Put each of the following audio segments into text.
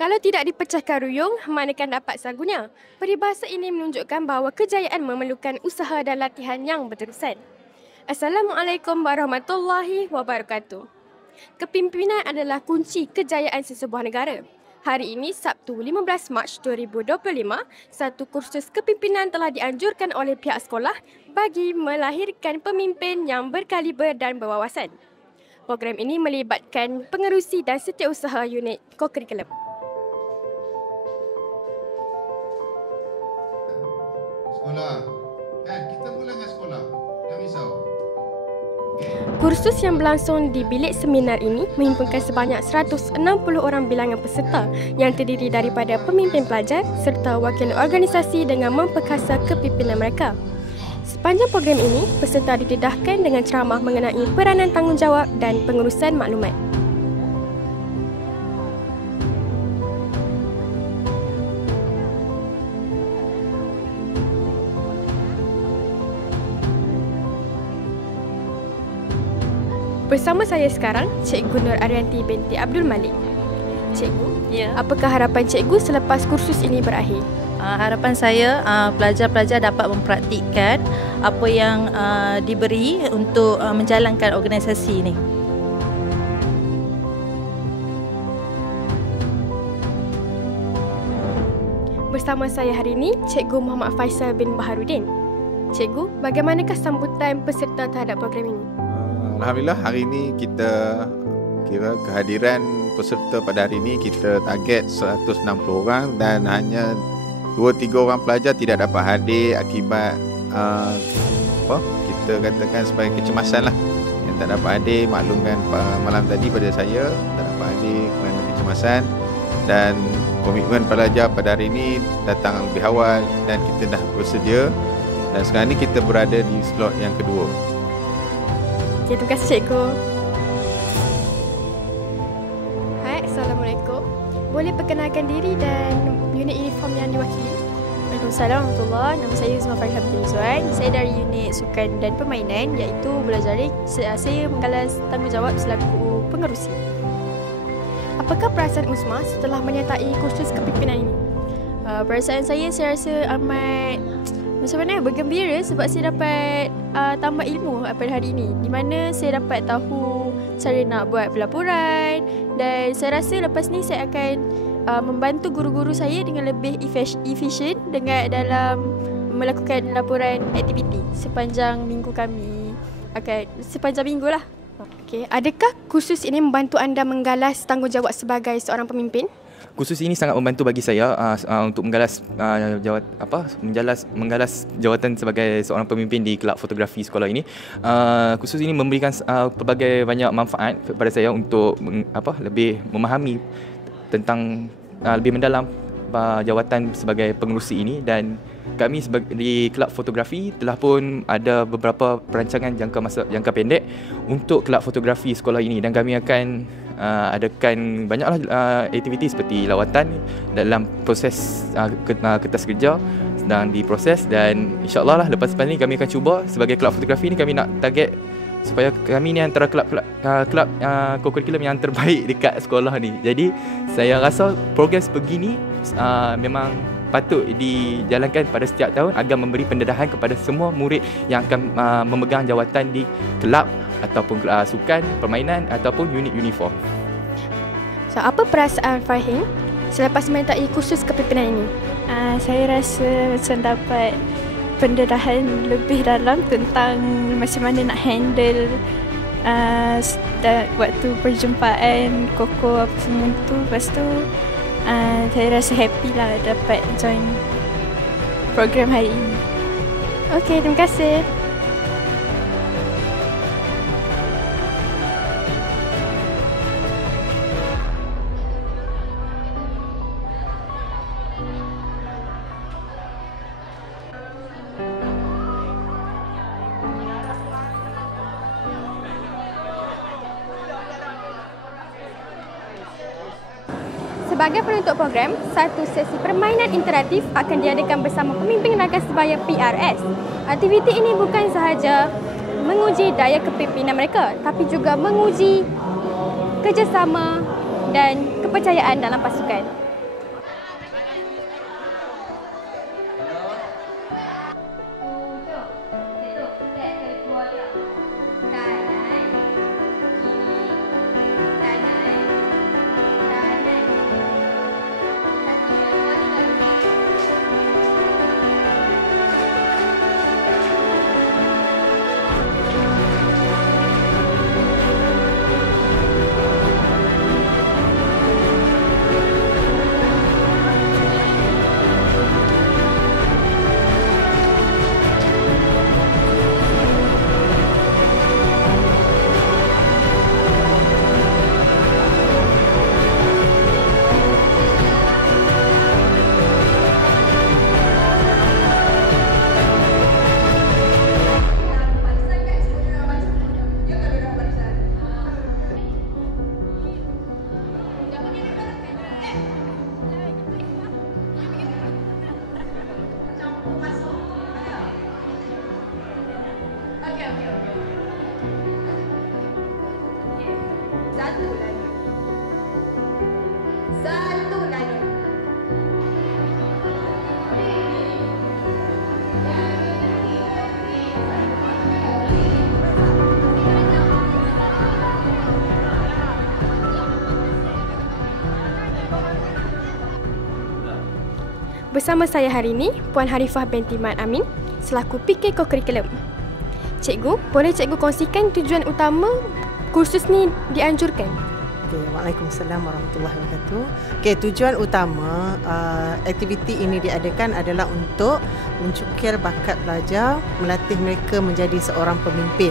Kalau tidak dipecahkan ruyung, manakan dapat sanggunya. Peribahasa ini menunjukkan bahawa kejayaan memerlukan usaha dan latihan yang berterusan. Assalamualaikum warahmatullahi wabarakatuh. Kepimpinan adalah kunci kejayaan sesebuah negara. Hari ini, Sabtu 15 Mac 2025, satu kursus kepimpinan telah dianjurkan oleh pihak sekolah bagi melahirkan pemimpin yang berkaliber dan berwawasan. Program ini melibatkan pengerusi dan setiausaha unit kokurikulum. Sekolah. Kan kita mula dengan sekolah. Jangan risau. Kursus yang berlangsung di bilik seminar ini menghimpunkan sebanyak 160 orang bilangan peserta yang terdiri daripada pemimpin pelajar serta wakil organisasi dengan memperkasa kepimpinan mereka. Sepanjang program ini, peserta didedahkan dengan ceramah mengenai peranan tanggungjawab dan pengurusan maklumat. Bersama saya sekarang, Cikgu Nur Arianti binti Abdul Malik. Cikgu, apakah harapan cikgu selepas kursus ini berakhir? Harapan saya pelajar-pelajar dapat mempraktikkan apa yang diberi untuk menjalankan organisasi ini. Bersama saya hari ini, Cikgu Muhammad Faisal bin Baharudin. Cikgu, bagaimanakah sambutan peserta terhadap program ini? Alhamdulillah, hari ini kita kira kehadiran peserta pada hari ini kita target 160 orang dan hanya 2-3 orang pelajar tidak dapat hadir akibat kita katakan sebagai kecemasan lah. Yang tak dapat hadir, maklumkan malam tadi pada saya tak dapat hadir kerana kecemasan, dan komitmen pelajar pada hari ini datang lebih awal dan kita dah bersedia, dan sekarang ni kita berada di slot yang kedua. Okay, terima kasih cikgu. Hai, Assalamualaikum. Boleh perkenalkan diri dan unit uniform yang diwakili? Waalaikumsalam warahmatullahi. Nama saya Zuma Farhah bin Rizwan. Saya dari unit sukan dan permainan iaitu bola jaring. Saya menggalas tanggungjawab selaku pengerusi. Apakah perasaan Uzma setelah menyertai kursus kepimpinan ini? Perasaan saya rasa amat bergembira sebab saya dapat tambah ilmu pada hari ini, di mana saya dapat tahu cara nak buat pelaporan, dan saya rasa lepas ni saya akan membantu guru-guru saya dengan lebih efisien dengan dalam melakukan laporan aktiviti sepanjang minggu kami, sepanjang minggu lah. Okay. Adakah kursus ini membantu anda menggalas tanggungjawab sebagai seorang pemimpin? Kursus ini sangat membantu bagi saya untuk menggalas jawatan sebagai seorang pemimpin di kelab fotografi sekolah ini. Kursus ini memberikan pelbagai banyak manfaat kepada saya untuk lebih memahami tentang lebih mendalam jawatan sebagai pengerusi ini, dan kami di kelab fotografi telah pun ada beberapa perancangan jangka pendek untuk kelab fotografi sekolah ini, dan kami akan adakan banyaklah aktiviti seperti lawatan dalam proses kertas kerja sedang diproses, dan insyaAllah lah lepas ni kami akan cuba sebagai kelab fotografi ni kami nak target supaya kami ni antara kelab kokurikulum yang terbaik dekat sekolah ni. Jadi saya rasa program sebegini memang patut dijalankan pada setiap tahun agar memberi pendedahan kepada semua murid yang akan memegang jawatan di kelab ataupun sukan, permainan ataupun unit uniform. So, apa perasaan Fahim selepas menyertai kursus kepimpinan ini? Saya rasa macam dapat pendedahan lebih dalam tentang macam mana nak handle waktu perjumpaan koko apa semua tu. Lepas tu saya rasa happy lah dapat join program hari ini. Okey, terima kasih. Sebagai penutup program, satu sesi permainan interaktif akan diadakan bersama pemimpin raga sebaya PRS. Aktiviti ini bukan sahaja menguji daya kepimpinan mereka, tapi juga menguji kerjasama dan kepercayaan dalam pasukan. Bersama saya hari ini, Puan Harifah binti Mat Amin selaku PK Co-Curriculum. Cikgu, boleh cikgu kongsikan tujuan utama kursus ni dianjurkan? Okay, Waalaikumsalam warahmatullahi wabarakatuh. Okay, tujuan utama aktiviti ini diadakan adalah untuk mencukir bakat pelajar, melatih mereka menjadi seorang pemimpin.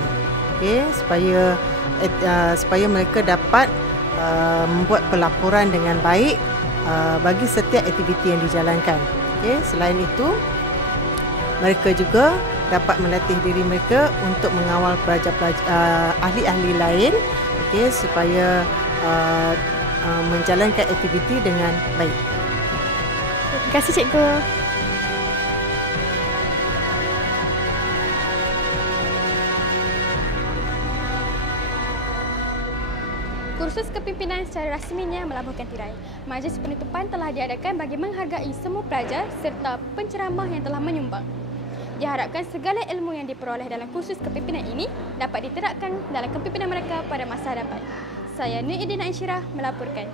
Okay, supaya mereka dapat membuat pelaporan dengan baik bagi setiap aktiviti yang dijalankan. Okay, selain itu, mereka juga dapat melatih diri mereka untuk mengawal pelajar-pelajar ahli-ahli lain, okay, supaya menjalankan aktiviti dengan baik. Terima kasih cikgu. Kursus kepimpinan secara rasminya melabuhkan tirai. Majlis penutupan telah diadakan bagi menghargai semua pelajar serta penceramah yang telah menyumbang. Diharapkan segala ilmu yang diperoleh dalam kursus kepimpinan ini dapat diterapkan dalam kepimpinan mereka pada masa hadapan. Saya Nuridin Aisyirah melaporkan.